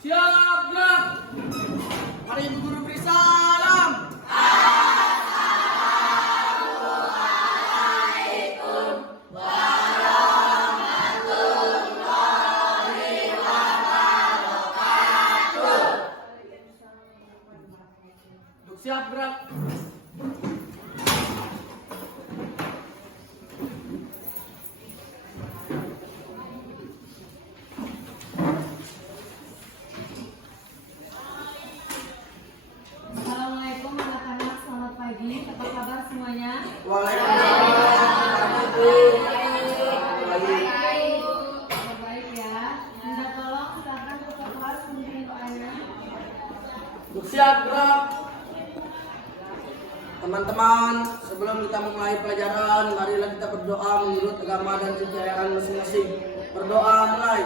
Siap, gerak. Mari Ibu Guru beri salam. Duduk siap, gerak. Assalamualaikum anak-anak, selamat pagi. Apa kabar semuanya? Waalaikumsalam. Kabar baik ya. Minta tolong silakan ke kelas memimpin doanya. Duduk siap, gerak. Teman-teman, sebelum kita memulai pelajaran, marilah kita berdoa menurut agama dan kepercayaan masing-masing. Berdoa mulai.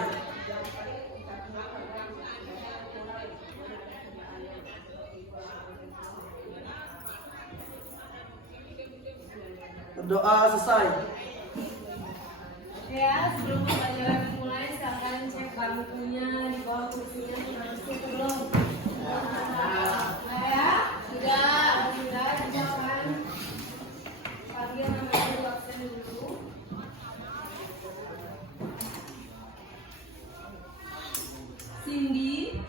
Berdoa selesai. Oke ya, sebelum pelajaran dimulai, silakan cek bangkunya di bawah kursinya sudah bersih belum? Sudah ya? Sudah. Silakan panggil namanya di absen dulu. Cindy,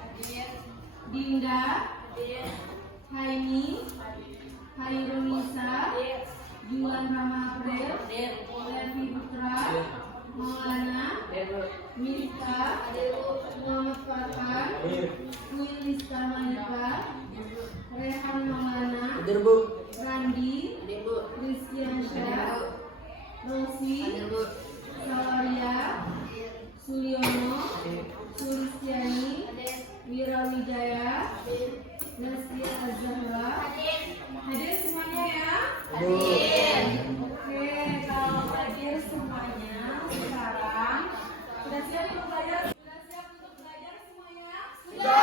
Dinda, Haini, Hairunisa, Juan Rama April, Levi Putra, Maulana, Mita, Muhammad Farhan, Will Lista Malika, Rehan Maulana, Hadir, Bu. Randi, Rizkiansyah, Rosi, Salaria, Suliono, Sulistiani, Wirawijaya, Nasir Azahra. Hadir semuanya ya? Oke, kalau hadir semuanya, sekarang sudah siap untuk belajar? Sudah siap untuk belajar semuanya? Sudah,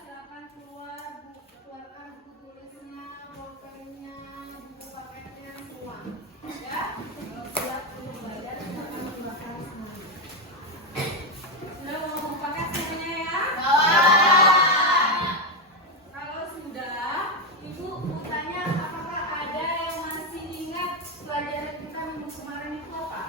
silakan keluarkan buku tulisnya, pulpennya, buku paketnya semua. Ya, kalau siap untuk belajar, silakan keluarkan semuanya. Sudah mau buku paket semuanya ya? Kalau sudah, Ibu mau tanya apakah ada yang masih ingat pelajaran kita minggu kemarin itu apa?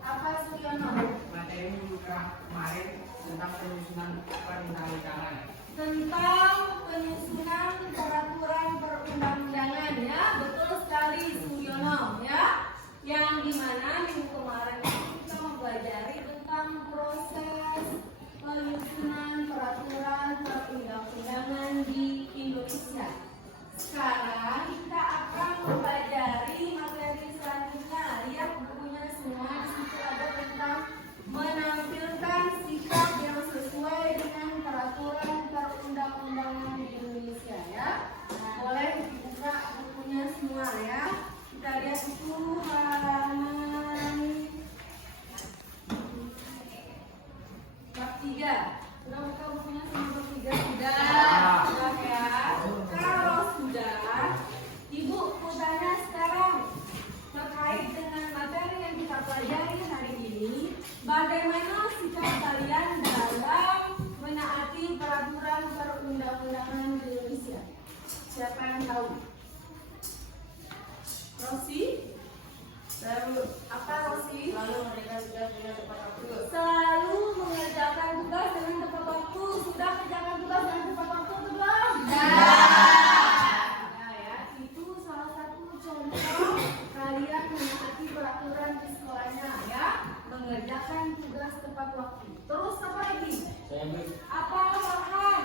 Apa Suryono? Materi minggu kemarin tentang penyusunan perundang-undangan. Tentang penyusunan peraturan perundang-undangan ya, betul sekali Suryono ya. Yang dimana minggu kemarin itu kita mempelajari tentang proses penyusunan peraturan perundang-undangan di Indonesia. Sekarang kita akan mempelajari materi selanjutnya. Lihat bukunya semua, di situ ada tentang menampilkan sikap yang sesuai dengan peraturan perundang-undangan di Indonesia ya. Boleh dibuka bukunya semua ya. Kita lihat itu halaman bab 3. Sudah buka bukunya semua bab 3? Sudah ya. Kalau sudah, Ibu mau tanya sekarang terkait dengan materi yang kita pelajari hari ini, bagaimana sikap kalian dalam menaati peraturan perundang-undangan di Indonesia? Siapa yang tahu? Rosi? Apa Rosi? Selalu mengerjakan tugas dengan tepat waktu. Sudah kerjakan tugas dengan tepat waktu atau belum? Nah ya, itu salah satu contoh kalian menaati peraturan di sekolahnya ya, mengerjakan tugas tepat waktu. Terus apa lagi? Apa Farhan?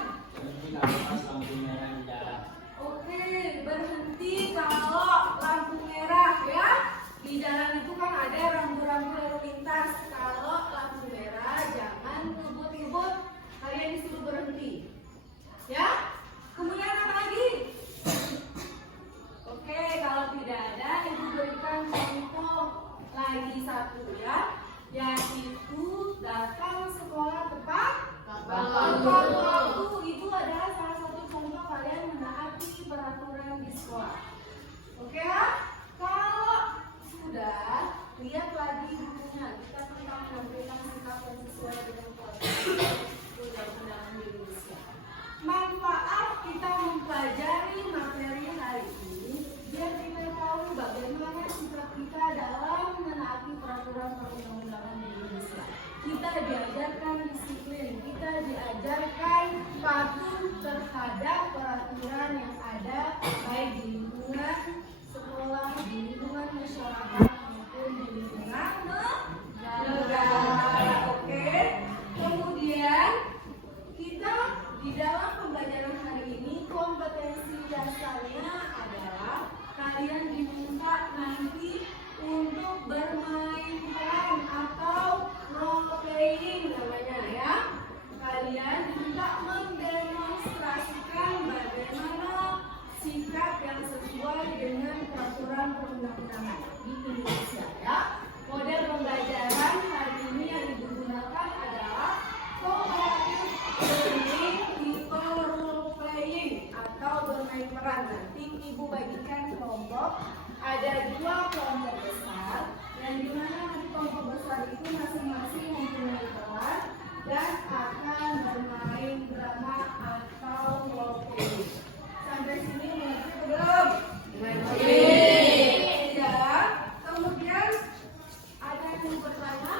Oke, berhenti kalau lampu merah ya. Di jalan itu kan ada rambu-rambu lalu lintas. Kalau lampu merah jangan ngebut-ngebut, kalian disuruh berhenti. Ya? Kemudian apa lagi? Oke, kalau tidak ada, Ibu berikan contoh lagi satu ya, yaitu datang sekolah tepat waktu. Itu adalah salah satu contoh kalian menaati peraturan di sekolah. Oke ya? Kalau sudah, lihat lagi buku diajarkan disiplin, kita diajarkan patuh terhadap peraturan yang ada baik di lingkungan sekolah, di lingkungan masyarakat maupun di lingkungan negara. Oke. Kemudian kita di dalam pembelajaran hari ini kompetensi dasarnya adalah kalian diminta nanti untuk bermain peran atau role playing namanya ya. Kalian diminta mendemonstrasikan bagaimana sikap yang sesuai dengan peraturan perundang-undangan di Indonesia ya. Model pembelajaran hari ini yang digunakan adalah cooperative learning atau role playing atau bermain peran. Nanti ibu bagikan kelompok, ada 2 kelompok besar yang dimana nanti kelompok besar itu masing-masing mempunyai peran dan akan bermain drama atau role playing. Sampai sini mengerti belum? Mengerti. Ya. Kemudian ada yang bertanya,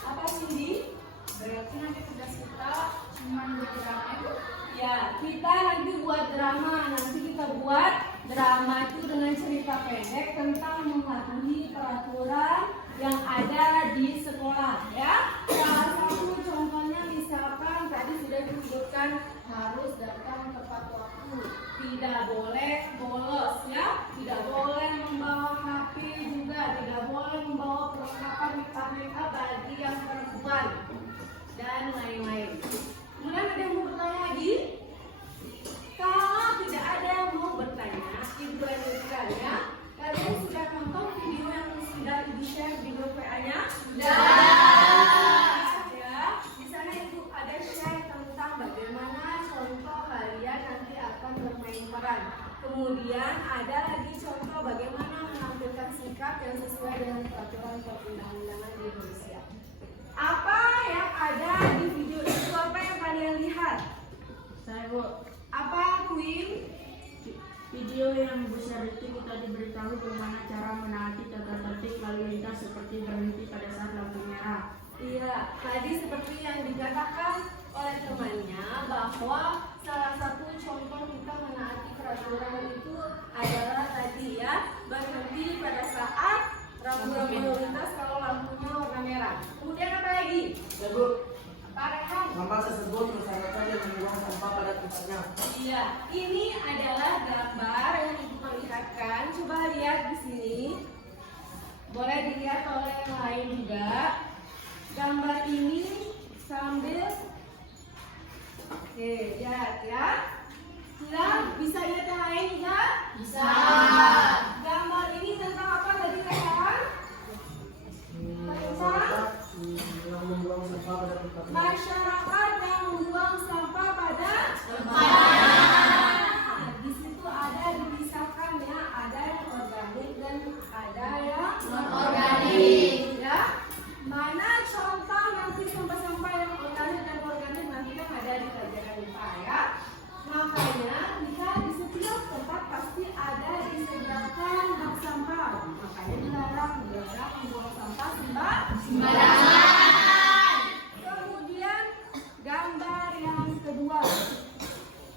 apa Cindy? Berarti nanti tugas kita cuma berdrama itu? Ya, kita nanti buat drama. Nanti kita buat drama itu dengan cerita pendek tentang mematuhi peraturan yang ada di sekolah ya. Salah satu contohnya misalkan tadi sudah disebutkan harus datang tepat waktu, tidak boleh bolos ya, tidak boleh membawa HP juga, tidak boleh membawa perlengkapan make-up bagi yang perempuan dan lain-lain. Kemudian ada yang mau bertanya lagi? Kalau tidak ada yang mau bertanya, ibu lanjutkan ya. Kalian sudah nonton video yang sudah ibu share di grup WA-nya? Sudah. Ya, di sana ibu ada share tentang bagaimana contoh kalian nanti akan bermain peran. Kemudian ada lagi contoh bagaimana menampilkan sikap yang sesuai dengan peraturan perundang-undangan di Indonesia. Apa yang ada di video itu? Apa yang kalian lihat? Saya Bu, Apa Queen? video yang Bu share itu kita diberitahu bagaimana cara menaati tata tertib lalu lintas seperti berhenti pada saat lampu merah. Iya, tadi seperti yang dikatakan oleh temannya bahwa salah satu contoh kita menaati peraturan itu adalah tadi ya, berhenti pada saat rambu-rambu lalu lintas kalau lampunya warna merah. Kemudian apa lagi? Ya Bu, Pak Rehan? sampah tersebut masyarakat yang membuang sampah pada tempatnya. Iya, ini adalah gambar yang ibu perlihatkan. Coba lihat di sini. Boleh dilihat oleh yang lain juga. Gambar ini sambil oke, lihat ya. Sudah bisa lihat yang lain juga? Bisa. Gambar ini tentang apa tadi rekan? Masyarakat yang membuang sampah pada tempatnya. Masyarakat yang membuang sampah pada tempatnya. Di situ ada dipisahkan ya, ada yang organik dan ada yang non-organik. Ya, mana contoh nanti sampah-sampah yang organik dan organik nanti kan ada di pelajaran IPA ya. Makanya jika di setiap tempat pasti ada disediakan bak sampah. Makanya dilarang membuang sampah sembarangan. Kemudian gambar yang kedua.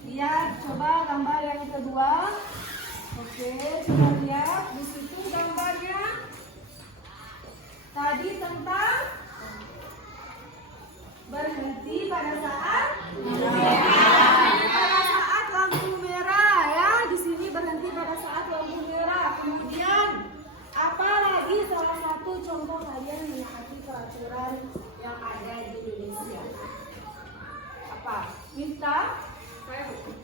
Lihat, coba gambar yang kedua. Oke, coba lihat di situ gambarnya. Tadi tentang berhenti pada saat pada saat lampu merah ya. Di sini berhenti pada saat lampu merah. Kemudian apa lagi salah satu contoh kalian menaati peraturan yang ada di Indonesia? Apa? Minta?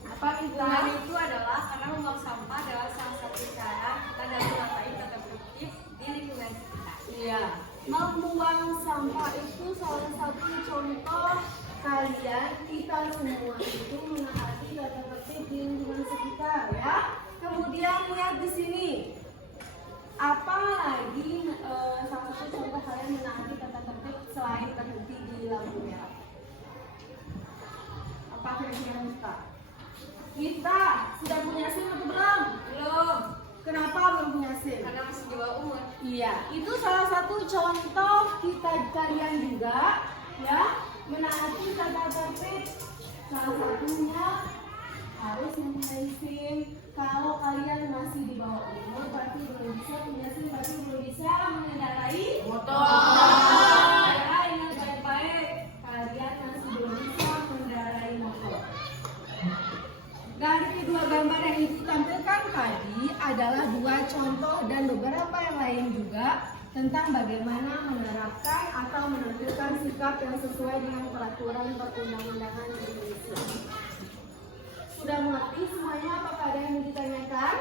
Apa Minta? Itu adalah karena membuang sampah adalah salah satu cara kita dalam mengapai tata tertib di lingkungan sekitar. Iya, membuang sampah itu salah satu contoh kalian kita semua itu menaati tata tertib di lingkungan sekitar ya. Kemudian lihat di sini. Apa lagi salah satu contoh kalian menaati tata tertib selain berhenti di lampu merah? Apa kira-kira Mita? Kita sudah punya SIM atau belum? Belum. Kenapa belum punya SIM? Karena masih di bawah umur. Iya, itu salah satu contoh kita kalian juga ya menaati tata tertib. Salah satunya harus mempunyai SIM. Kalau kalian masih di bawah umur, berarti belum bisa punya SIM, berarti belum bisa mengendarai motor. Ya, ingat baik-baik, kalian masih belum bisa mengendarai motor. Dari kedua gambar yang ditampilkan tadi adalah dua contoh dan beberapa yang lain juga tentang bagaimana menerapkan atau menampilkan sikap yang sesuai dengan peraturan perundang-undangan Indonesia. Sudah mengerti semuanya? Apakah ada yang mau ditanyakan?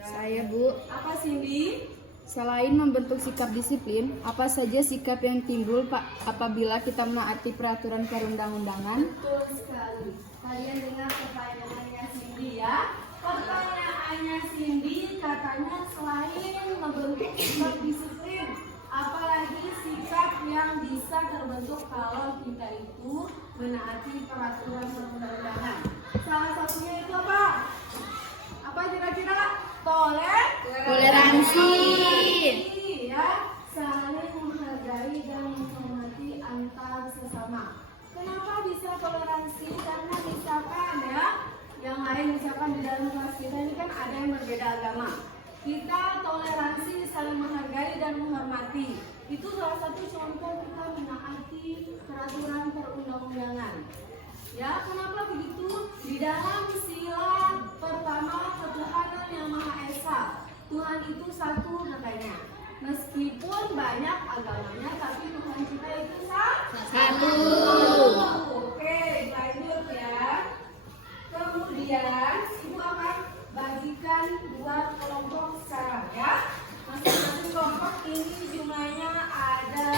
Saya, Bu. Apa Cindy? Selain membentuk sikap disiplin, apa saja sikap yang timbul Pak apabila kita menaati peraturan perundang-undangan? Betul sekali. Kalian dengar pertanyaannya Cindy ya. Pertanyaannya Cindy katanya selain membentuk sikap disiplin, apalagi sikap yang bisa terbentuk kalau kita itu menaati peraturan perundang-undangan. Salah satunya itu apa? Apa kira-kira? Toleransi. Ya, saling menghargai dan menghormati antar sesama. Kenapa bisa toleransi? Karena misalkan ya, yang lain misalkan di dalam kelas kita ini kan ada yang berbeda agama. Kita toleransi, saling menghargai dan menghormati. Itu salah satu contoh kita menaati peraturan perundang-undangan. Ya, kenapa begitu? Di dalam sila pertama ketuhanan yang Maha Esa, Tuhan itu satu katanya. Meskipun banyak agamanya, tapi Tuhan kita itu satu. Oke, lanjut ya. Kemudian Ibu akan bagikan dua kelompok sekarang ya. Masing-masing kelompok ini jumlahnya ada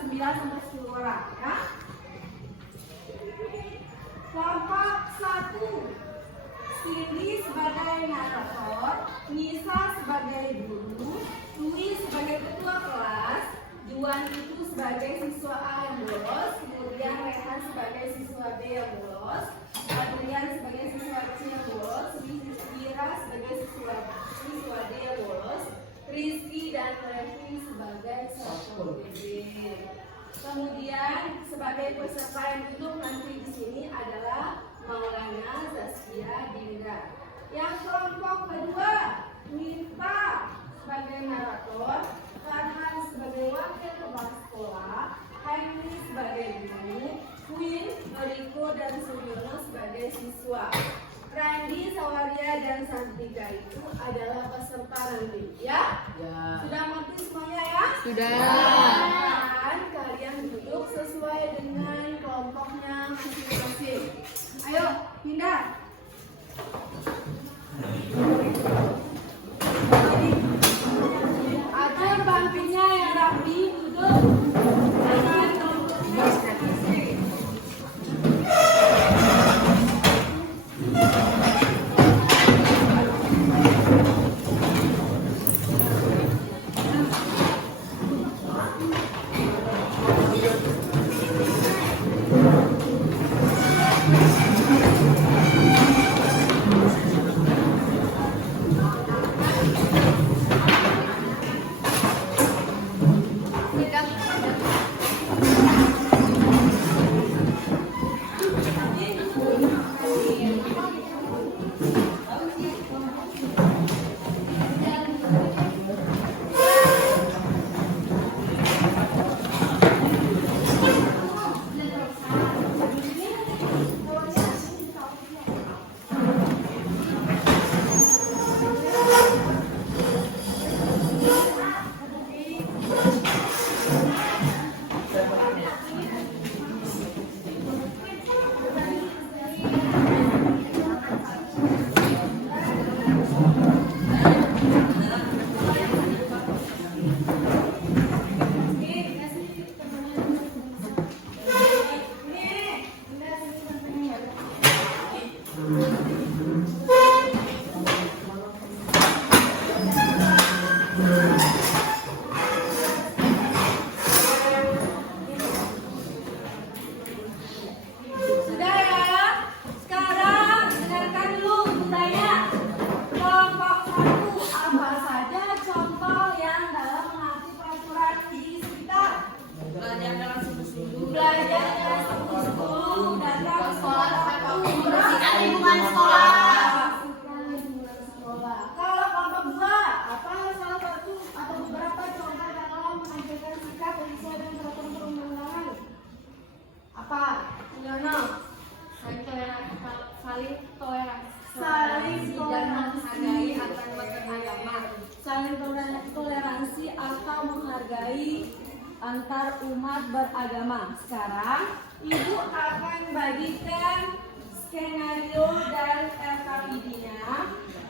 9 sampai 10 orang ya. Kelompok 1, Cindy sebagai narator, Nisa sebagai guru, Louis sebagai ketua kelas, Juan itu sebagai siswa A yang bolos, kemudian Rehan sebagai siswa B yang bolos, Adrian sebagai siswa C yang bolos, Wira sebagai siswa D yang bolos, Rizky dan Revi sebagai satpol PP. Kemudian sebagai peserta yang duduk nanti di sini adalah Maulana Zaskia Dinda. Yang kelompok kedua, Nita sebagai narator, Farhan sebagai wakil kepala sekolah, Henry sebagai guru, Queen, Riko dan Sugiono sebagai siswa. Randy, Sawaria dan Santika itu adalah peserta nanti, ya? Sudah mengerti semuanya ya? Sudah. Dan kalian duduk sesuai dengan kelompoknya masing-masing. Ayo, pindah. Atur bangkunya yang rapi, duduk dengan kelompoknya masing-masing. antar umat beragama. Sekarang Ibu akan bagikan skenario dan LKPD-nya.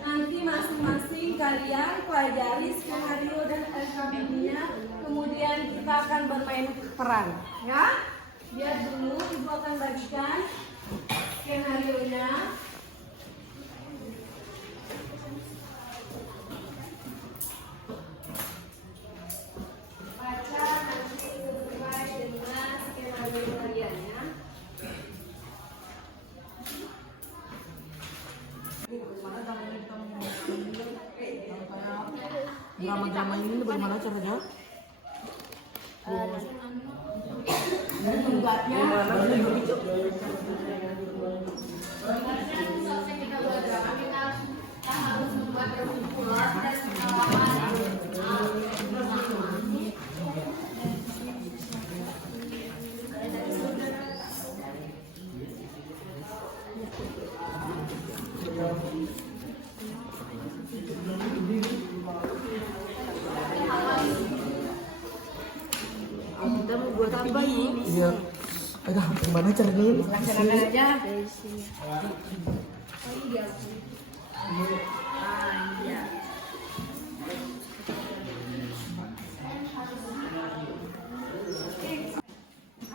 Nanti masing-masing kalian pelajari skenario dan LKPD-nya. Kemudian kita akan bermain peran, ya. Biar dulu Ibu akan bagikan skenario-nya. Baca nanti sesuai dengan skenario kalian, ya. Drama-drama ini bagaimana caranya? Kita mau buat apa ini? Iya. Aduh, gimana caranya? Laksanakan aja.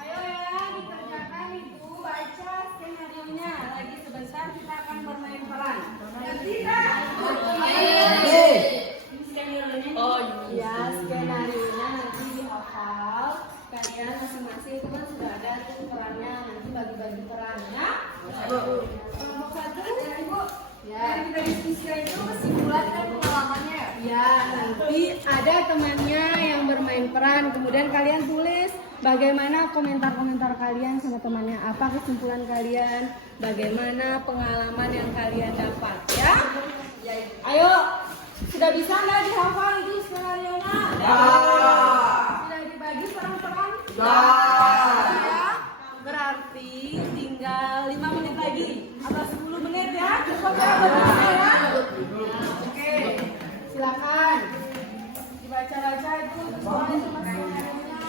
Ayo ya, dikerjakan itu, baca skenario-nya. Lagi sebentar kita akan bermain peran. Ngerti tak? Oh iya, skenario-nya nanti dihafal. Kalian masing-masing itu kan sudah ada tuh perannya. Nanti bagi-bagi peran ya. Kelompok satu, ya Ibu. Ya. Yang kita diskusikan itu kesimpulan dan pengalamannya. Ya, nanti ada temannya yang bermain peran. Kemudian kalian tulis bagaimana komentar-komentar kalian sama temannya. Apa kesimpulan kalian? Bagaimana pengalaman yang kalian dapat, ya? Ayo, sudah bisa nggak dihafal itu skenario-nya? Sudah dibagi peran-peran? Ya. Berarti tinggal 5 menit lagi atau 10 menit ya. Cukup ya bagusnya ya. Oke, silakan dibaca-baca itu sesuai sama skenario-nya.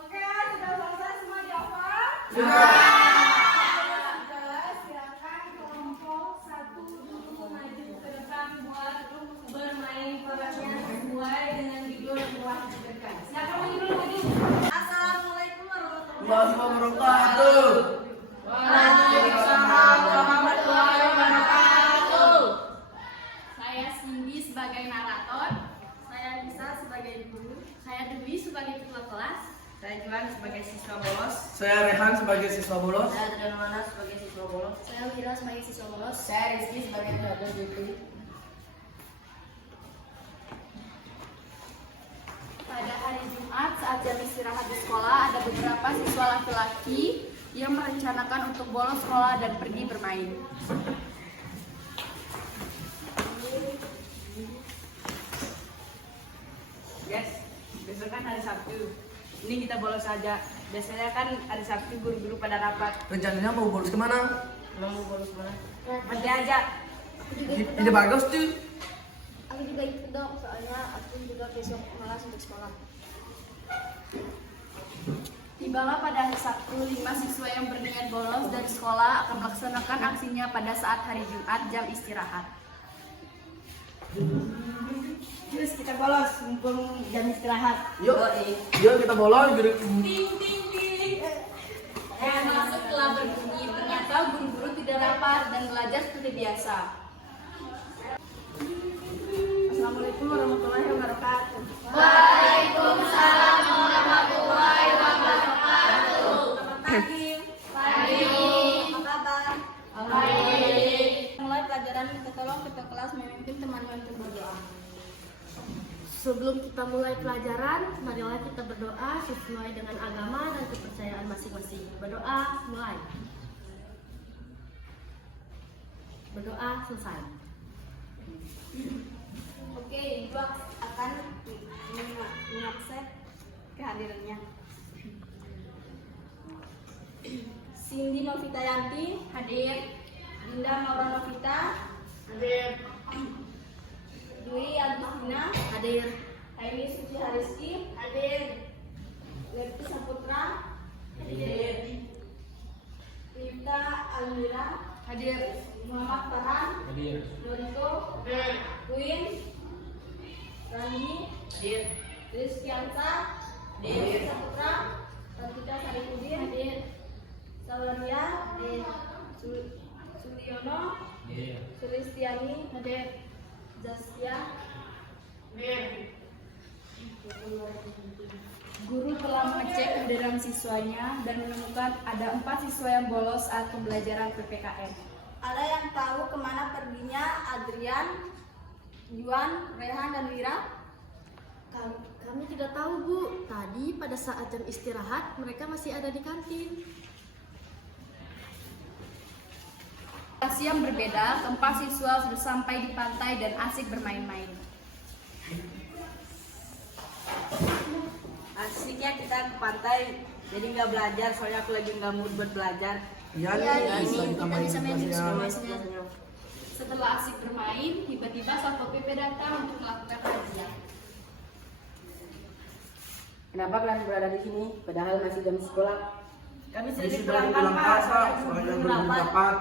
Oke, sudah selesai semua dihafal? Sudah. Silakan kelompok satu dulu maju ke depan buat bermain perannya sesuai dengan video yang telah disediakan. Silakan maju dulu maju. Assalamualaikum warahmatullahi Wabarakatuh. Waalaikumsalam warahmatullahi wabarakatuh. Saya Cindy sebagai narator, Saya Lisa sebagai guru. saya Dewi sebagai ketua kelas, Saya Juan sebagai siswa bolos. Saya Rehan sebagai siswa bolos. Saya Triana sebagai siswa bolos. Saya Wira sebagai siswa bolos. Saya Rizky sebagai pelajar GP. pada hari Jumat saat jam istirahat di sekolah ada beberapa siswa laki-laki yang merencanakan untuk bolos sekolah dan pergi bermain. Yes, besok kan hari Sabtu. Ini kita bolos saja. Biasanya kan hari Sabtu guru-guru pada rapat. Rencananya mau bolos kemana? Mau bolos mana? Nanti aja. Ide bagus tuh. Aku juga ikut dong, soalnya aku juga besok malas untuk sekolah. Tibalah pada hari Sabtu, 5 siswa yang berniat bolos dari sekolah akan melaksanakan aksinya pada saat hari Jumat jam istirahat. Terus kita bolos mumpung jam istirahat. Yuk, yuk kita bolos. Masuk telah berbunyi, ternyata guru-guru tidak rapat dan belajar seperti biasa. Assalamualaikum warahmatullahi wabarakatuh. Waalaikumsalam warahmatullahi wabarakatuh. Selamat pagi. Pagi. Apa kabar? Mulai pelajaran kita tolong ketua kelas memimpin teman-teman untuk berdoa. Sebelum kita mulai pelajaran, marilah kita berdoa sesuai dengan agama dan kepercayaan masing-masing. Berdoa mulai. Berdoa selesai. Oke, Ibu akan mengakses kehadirannya. Cindy Novita Yanti. Hadir. Dinda Maura Novita. Hadir. Dwi Agustina. Hadir. Aini Suci Hariski. Hadir. Leti Saputra. Hadir. Rita Almira. Hadir. Muhammad Farhan. Hadir. Noriko. Hadir. Queen. Rani. Hadir. Rizkiansa. Hadir. Saputra. Rantita Saripudin. Hadir. Sawaria. Hadir. Suliono. Hadir. Sulistiani. Hadir. Zaskia. Hadir. Guru telah mengecek kehadiran siswanya dan menemukan ada 4 siswa yang bolos saat pembelajaran PPKN. Ada yang tahu kemana perginya Adrian, Yuan, Rehan, dan Wira? Kami tidak tahu, Bu. Tadi pada saat jam istirahat mereka masih ada di kantin. Lokasi yang berbeda, keempat siswa sudah sampai di pantai dan asik bermain-main. Asiknya kita ke pantai, jadi nggak belajar soalnya aku lagi nggak mood buat belajar. Iya, ini kita bisa main situasinya. Setelah asik bermain, tiba-tiba Satpol PP datang untuk melakukan razia. Kenapa kalian berada di sini? Padahal masih jam sekolah. Kami sudah Sudah dipulangkan, Pak. soalnya belum dapat.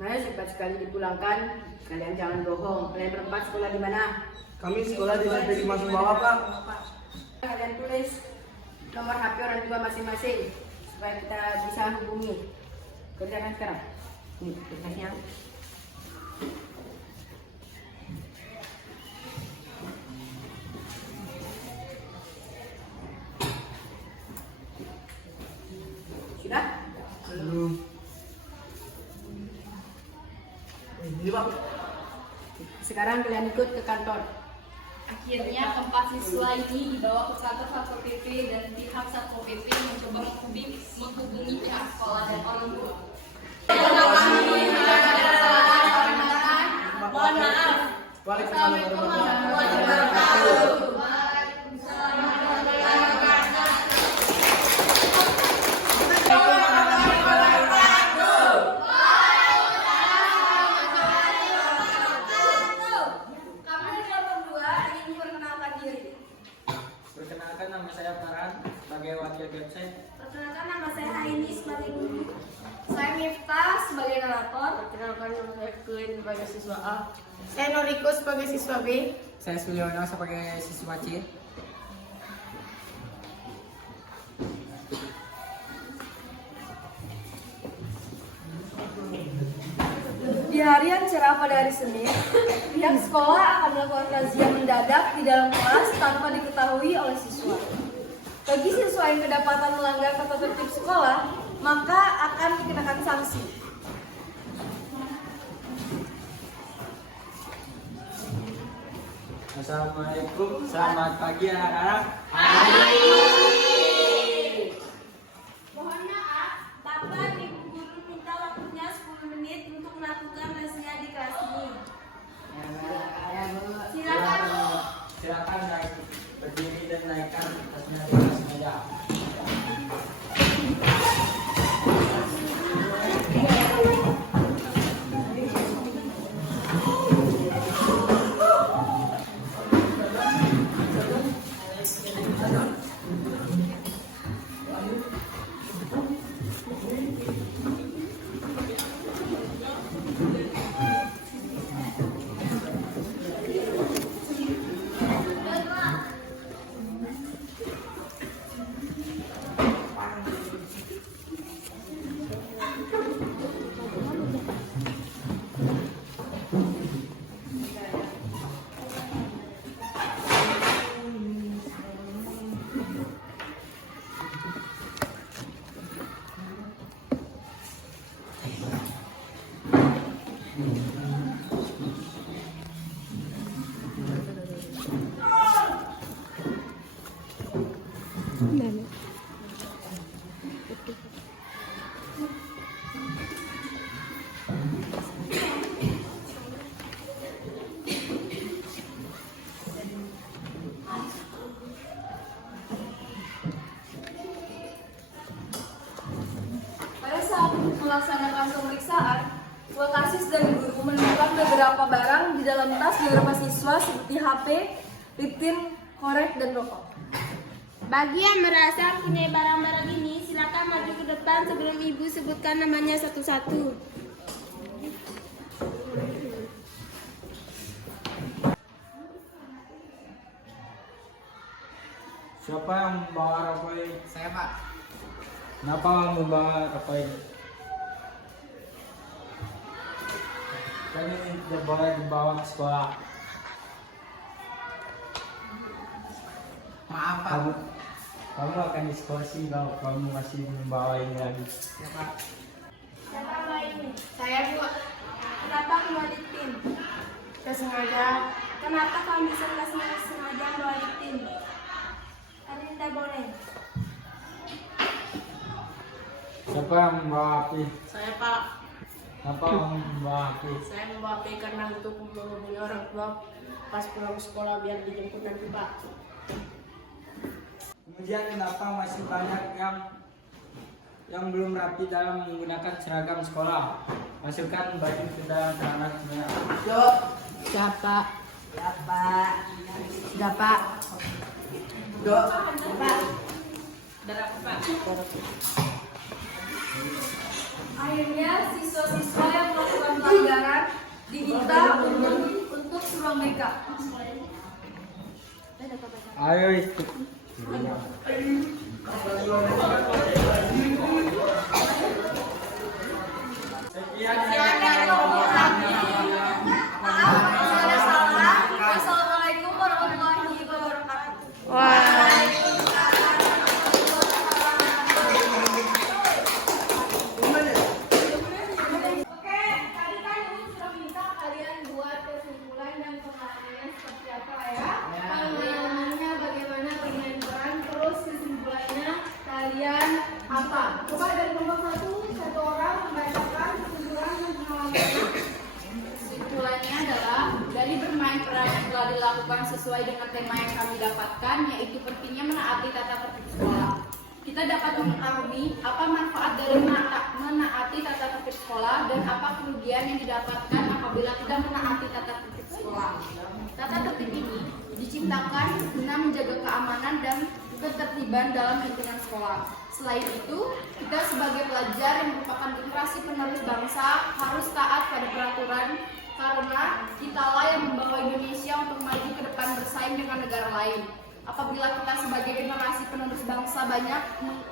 Maya cepat sekali dipulangkan. Kalian jangan bohong. Kalian berempat sekolah di mana? Kami sekolah di lantai 5 bawah, Pak. Kalian tulis nomor HP orang tua masing-masing supaya kita bisa hubungi. Kerjakan sekarang. Ini tugasnya. Sudah? Belum. Ini, Pak. Sekarang kalian ikut ke kantor. Akhirnya keempat siswa ini dibawa ke kantor Satpol PP dan pihak Satpol PP mencoba menghubungi pihak sekolah dan orang tua. Mohon maaf. Waalaikumsalam warahmatullahi wabarakatuh. Kami berdua ingin memperkenalkan diri. Perkenalkan, nama saya Farhan sebagai wakil website. Perkenalkan, nama saya Aini sebagai guru. Saya Miftah sebagai narator. Perkenalkan nama saya Queen sebagai siswa A. Saya Noriko sebagai siswa B. Saya Suliono sebagai siswa C. Di hari yang cerah pada hari Senin, pihak sekolah akan melakukan razia mendadak di dalam kelas tanpa diketahui oleh siswa. Bagi siswa yang kedapatan melanggar tata tertib sekolah, maka akan dikenakan sanksi. Assalamualaikum, selamat pagi anak-anak. Mohon maaf, Bapak Ibu Guru minta waktunya 10 menit untuk melakukan razia di kelas ini. Silakan. Silakan naik berdiri dan naikkan tasnya di atas meja. melaksanakan pemeriksaan, Wakasis dan guru menemukan beberapa barang di dalam tas beberapa siswa seperti HP, liptin, korek, dan rokok. Bagi yang merasa punya barang-barang ini, silakan maju ke depan sebelum ibu sebutkan namanya satu-satu. Siapa yang membawa rokok ini? Saya, Pak. Kenapa membawa rokok ini? Kan ini tidak boleh dibawa ke sekolah. Maaf, Pak. Kamu akan diskosi kalau kamu masih membawa ini lagi. Ya, Pak. Siapa lain? Saya Bu, Kenapa kamu liptin? saya sengaja. Kenapa kamu bisa sengaja bawa liptin? Kan tidak boleh. Siapa yang membawa api? Saya Pak, Kenapa kamu membawa api? saya membawa HP karena untuk menghubungi orang tua pas pulang sekolah biar dijemput nanti Pak. Kemudian kenapa masih banyak yang belum rapi dalam menggunakan seragam sekolah? Masukkan baju ke dalam celana semuanya. Yuk. Siap Pak. Ya, Pak. Sudah Pak. Yuk. Akhirnya siswa-siswa yang melakukan pelanggaran diminta untuk suruh mereka. Ayo ikut. Wassalamualaikum warahmatullahi wabarakatuh. Oke, tadi kan ibu sudah minta kalian buat kesimpulan dan pengalamannya seperti apa ya? Pengalamannya bagaimana bermain peran, terus kesimpulannya kalian apa? Coba dari nomor satu orang membacakan kesimpulan dan pengalamannya. Kesimpulannya adalah dari bermain peran yang telah dilakukan sesuai dengan tema yang kami dapatkan, yaitu pentingnya menaati tata tertib sekolah. Kita dapat mengetahui apa manfaat dari menaati tata tertib sekolah dan apa kerugian yang didapatkan apabila tidak menaati tata tertib sekolah. Tata tertib ini diciptakan guna menjaga keamanan dan ketertiban dalam lingkungan sekolah. Selain itu, kita sebagai pelajar yang merupakan generasi penerus bangsa harus taat pada peraturan karena kitalah yang membawa Indonesia untuk maju ke depan bersaing dengan negara lain. Apabila kita sebagai generasi penerus bangsa banyak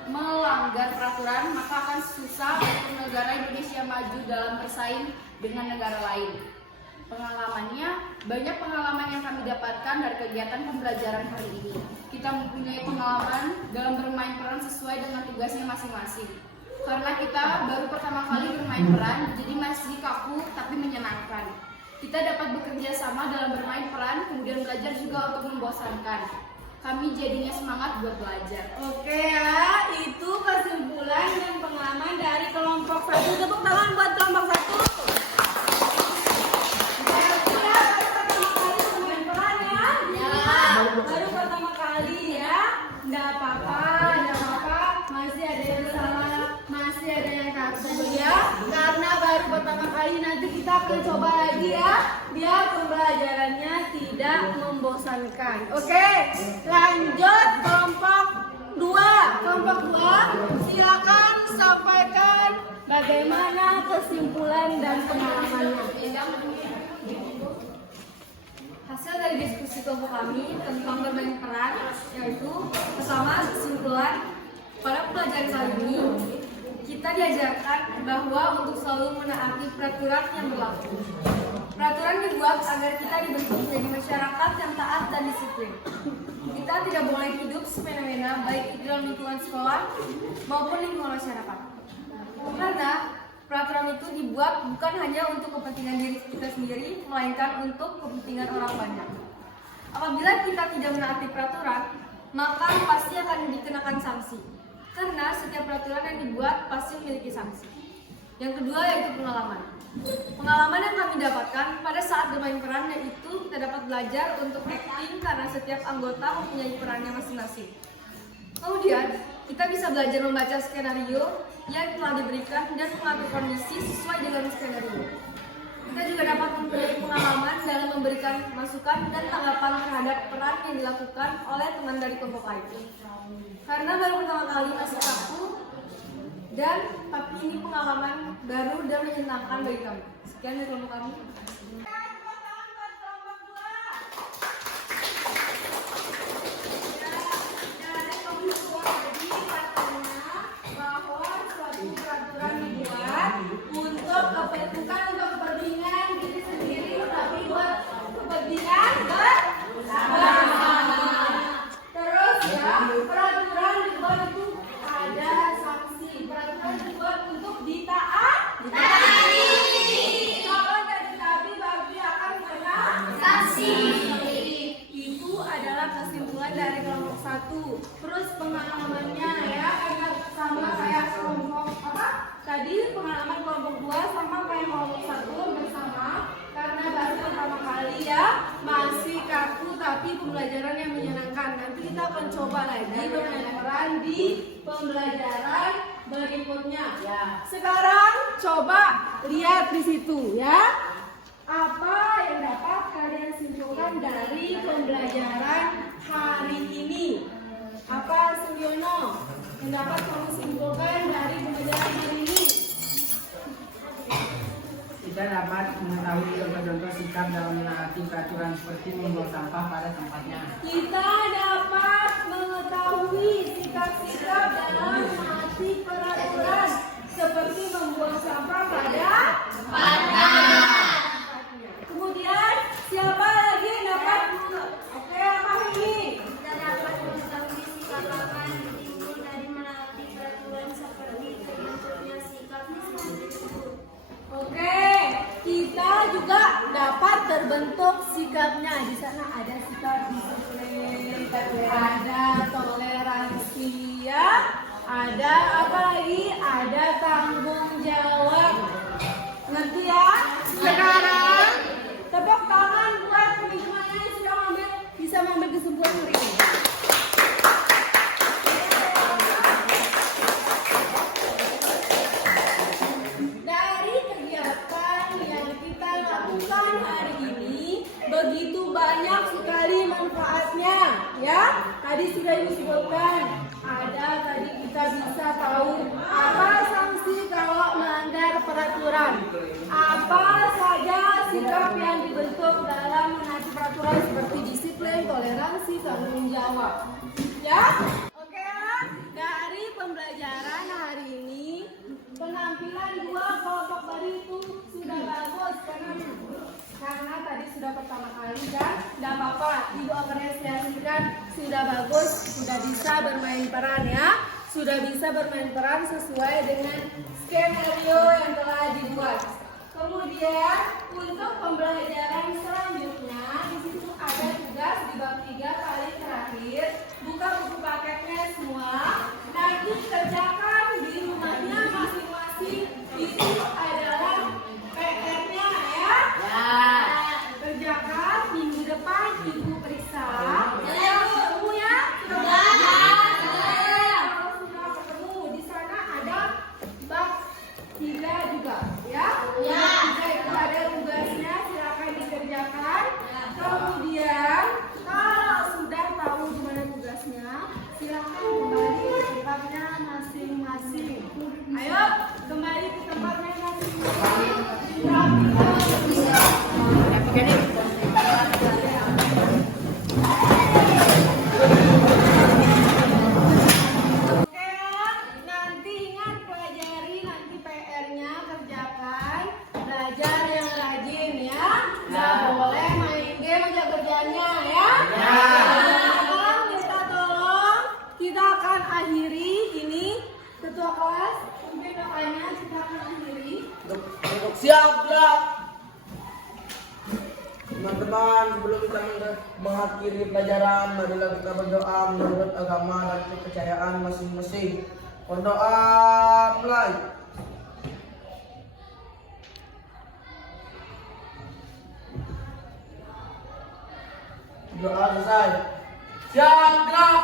melanggar peraturan, maka akan susah untuk negara Indonesia maju dalam bersaing dengan negara lain. Pengalamannya, banyak pengalaman yang kami dapatkan dari kegiatan pembelajaran hari ini. Kita mempunyai pengalaman dalam bermain peran sesuai dengan tugasnya masing-masing. Karena kita baru pertama kali bermain peran, jadi masih kaku tapi menyenangkan. Kita dapat bekerja sama dalam bermain peran, kemudian belajar juga untuk membosankan. Kami jadinya semangat buat belajar. Oke ya, itu kesimpulan dan pengalaman dari kelompok 1. Tepuk tangan buat kelompok 1. Baru pertama kali ya. Nggak apa-apa, masih ada yang salah, masih ada yang kaku ya. Karena baru pertama kali, nanti kita akan coba lagi ya, biar pembelajarannya tidak membosankan. Oke, lanjut kelompok 2. Kelompok 2, silakan sampaikan bagaimana kesimpulan dan pengalamannya. Hasil dari diskusi kelompok kami tentang bermain peran, yaitu pertama kesimpulan pada pelajaran kali ini kita diajarkan bahwa untuk selalu menaati peraturan yang berlaku. Peraturan dibuat agar kita dibentuk menjadi masyarakat yang taat dan disiplin. Kita tidak boleh hidup semena-mena baik di dalam lingkungan sekolah maupun lingkungan masyarakat. Karena peraturan itu dibuat bukan hanya untuk kepentingan diri kita sendiri, melainkan untuk kepentingan orang banyak. Apabila kita tidak menaati peraturan, maka pasti akan dikenakan sanksi. Karena setiap peraturan yang dibuat pasti memiliki sanksi. Yang kedua yaitu pengalaman. Pengalaman yang kami dapatkan pada saat bermain peran yaitu kita dapat belajar untuk acting karena setiap anggota mempunyai perannya masing-masing. Kemudian, Kita bisa belajar membaca skenario yang telah diberikan dan mengatur kondisi sesuai dengan skenario. Kita juga dapat memperoleh pengalaman dalam memberikan masukan dan tanggapan terhadap peran yang dilakukan oleh teman dari kelompok lain. Karena baru pertama kali masuk aku, dan tapi ini pengalaman baru dan menyenangkan bagi kami. Sekian dari kelompok kami. Bukan untuk kepentingan diri sendiri, tapi buat kepentingan bersama. Terus ya, peraturan dibuat itu ada sanksi. Peraturan dibuat untuk ditaati. Kalau tidak ditaati, berarti akan kena sanksi. Itu adalah kesimpulan dari kelompok 1. Terus pengalamannya ya, karena sama kayak kelompok apa? Tadi pengalaman kelompok 2 sama kayak kelompok 1 bersama, karena baru pertama kali ya, masih kaku tapi pembelajaran yang menyenangkan. Nanti kita akan coba lagi bermain peran di pembelajaran berikutnya. Sekarang coba lihat di situ ya. Apa yang dapat kalian simpulkan dari pembelajaran hari ini? Apa Suryono yang dapat kamu simpulkan dari pembelajaran hari ini? Kita dapat mengetahui contoh-contoh sikap dalam menaati peraturan seperti membuang sampah pada tempatnya. Kita dapat mengetahui sikap-sikap dalam menaati peraturan seperti membuang sampah pada tempatnya. Kemudian siapa lagi yang dapat? Oke, apa ini? Kita dapat mengetahui sikap akan timbul dari menaati peraturan seperti terbentuknya sikap seperti itu. Oke, kita juga dapat terbentuk sikapnya. Di sana ada sikap disiplin, ada toleransi ya. Ada apa lagi? Ada tanggung jawab. Ngerti ya? Sekarang tepuk tangan buat teman-teman yang sudah bisa mengambil kesimpulan hari ini. Dari kegiatan yang kita lakukan hari ini, begitu banyak sekali manfaatnya ya. Tadi sudah disebutkan, ada tadi kita bisa tahu apa sanksi kalau melanggar peraturan, apa saja sikap yang dibentuk dalam menaati peraturan seperti disiplin, toleransi, tanggung jawab ya. Oke, dari pembelajaran hari ini penampilan dua kelompok baru itu sudah bagus karena tadi sudah pertama kali dan tidak apa-apa, Ibu apresiasikan sudah bagus, sudah bisa bermain peran ya, sudah bisa bermain peran sesuai dengan skenario yang telah dibuat. Kemudian untuk pembelajaran selanjutnya di situ ada tugas di bab 3 kali terakhir, buka buku paketnya semua, nanti kerjakan di rumahnya masing-masing. Itu adalah PR-nya ya. Kerjakan minggu depan Ibu periksa. Ketemu ya? Kalau sudah ketemu di sana ada bab 3 juga ya. Itu ada tugasnya, silakan dikerjakan. Kemudian kalau sudah tahu di mana tugasnya, silakan kembali ke tempatnya masing-masing. Ayo kembali ke tempatnya masing-masing. Oke, nanti ingat pelajari nanti PR-nya, kerjakan, belajar yang rajin ya. Nggak boleh main game aja kerjanya ya. Sekarang minta tolong, kita akan akhiri ini. Ketua kelas, mungkin doanya kita akan akhiri. Untuk siap, gerak. Teman-teman, sebelum kita mengakhiri pelajaran, marilah kita berdoa menurut agama dan kepercayaan masing-masing. Berdoa mulai. Doa selesai. Siap, gerak.